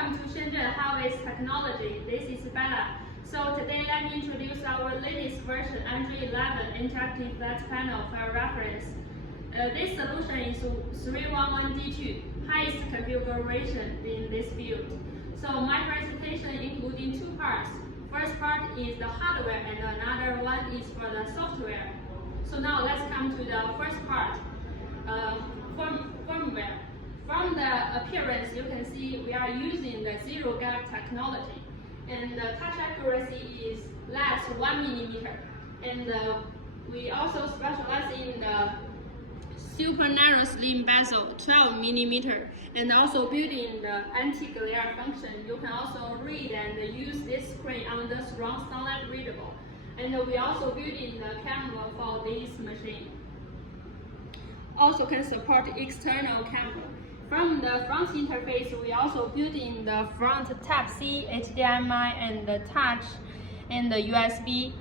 Welcome to Shenzhen Highways Technology. This is Bella. So today let me introduce our latest version, Android 11 Interactive Flat Panel for your reference. This solution is 311G2, highest configuration in this field. So my presentation including two parts. First part is the hardware and another one is for the software. So now let's come to the first part, firmware. From the appearance, you can see we are using the zero gap technology, and the touch accuracy is less 1 millimeter. And we also specialize in the super narrow slim bezel, 12 millimeter, and also building the anti-glare function. You can also read and use this screen on the surround sunlight readable. And we also build in the camera for this machine. Also can support external camera. From the front interface, we also built in the front Type-C, HDMI, and the touch, and the USB.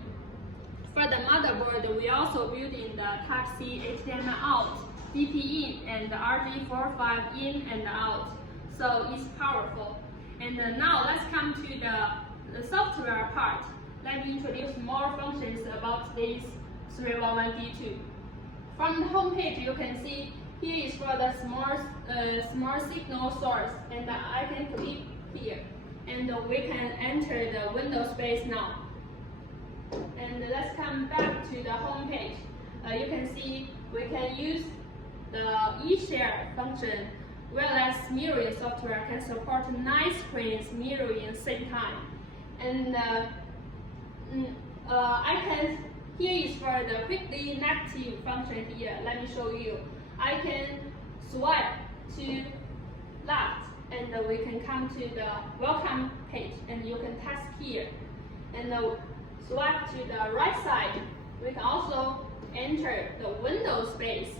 For the motherboard, we also built in the Type-C, HDMI out, DP in, and the RJ45 in and out. So it's powerful. And now let's come to the software part. Let me introduce more functions about this 311D2. From the home page, you can see here is for the small signal source, and I can click here, and we can enter the window space now. And let's come back to the home page. You can see we can use the Eshare function, whereas mirroring software can support 9 screens mirroring at the same time. And here is for the quickly negative function here. Let me show you. I can swipe to left, and we can come to the welcome page, and you can test here. And swipe to the right side, we can also enter the window space.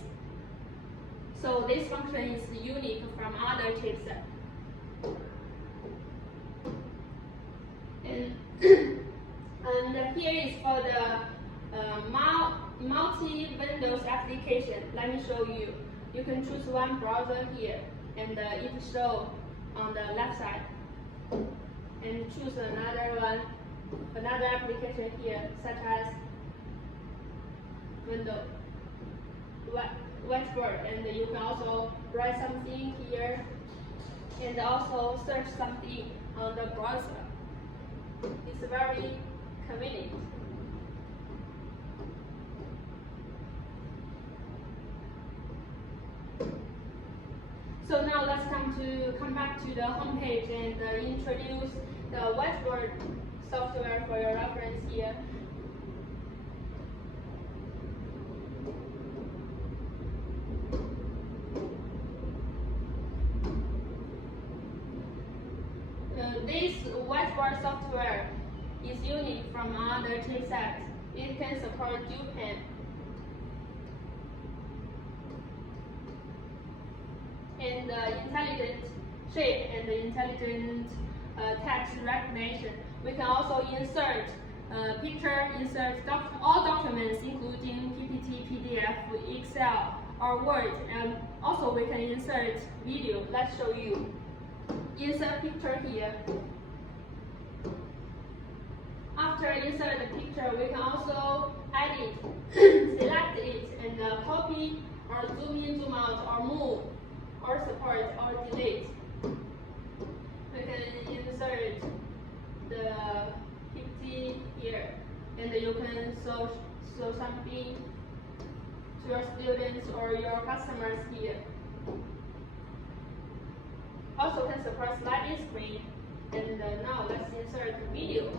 So this function is unique from other chipsets. And here is for the multi-Windows application. Let me show you. You can choose one browser here, and it shows on the left side. And choose another application here, such as Windows Whiteboard, and you can also write something here, and also search something on the browser. It's very convenient. So now let's come back to the home page and introduce the Whiteboard software for your reference here. This Whiteboard software is unique from other chipsets. It can support dual pen. And intelligent shape and intelligent text recognition. We can also insert picture, all documents including PPT, PDF, Excel, or Word. And also we can insert video. Let's show you. Insert picture here. After insert the picture, we can also edit, select it, and copy or zoom in, zoom out, or move, or support, or delete. We can insert the PPT here, and you can show something to your students or your customers here. Also can support sliding screen, and now let's insert video.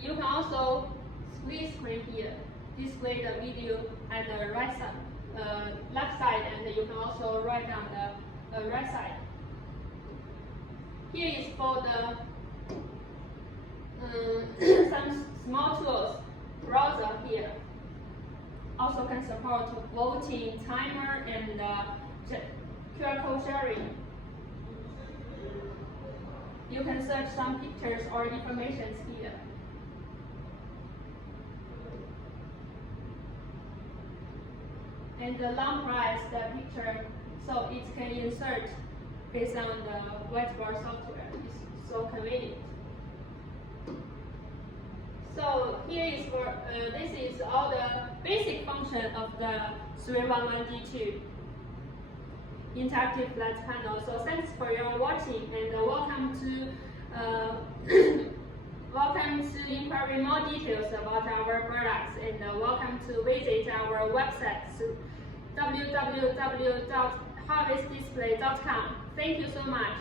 You can also split screen here. Display the video at the right side, left side, and you can also write on the right side. Here is for the some small tools. Browser here. Also can support voting, timer, and QR code sharing. You can search some pictures or information here. and the long press the picture so it can insert based on the Whiteboard software. It's so convenient. So here is for this is all the basic function of the 311G2 interactive flat panel. So thanks for your watching, and welcome to inquiry more details about our products, and welcome to visit our website www.harvestdisplay.com. Thank you so much.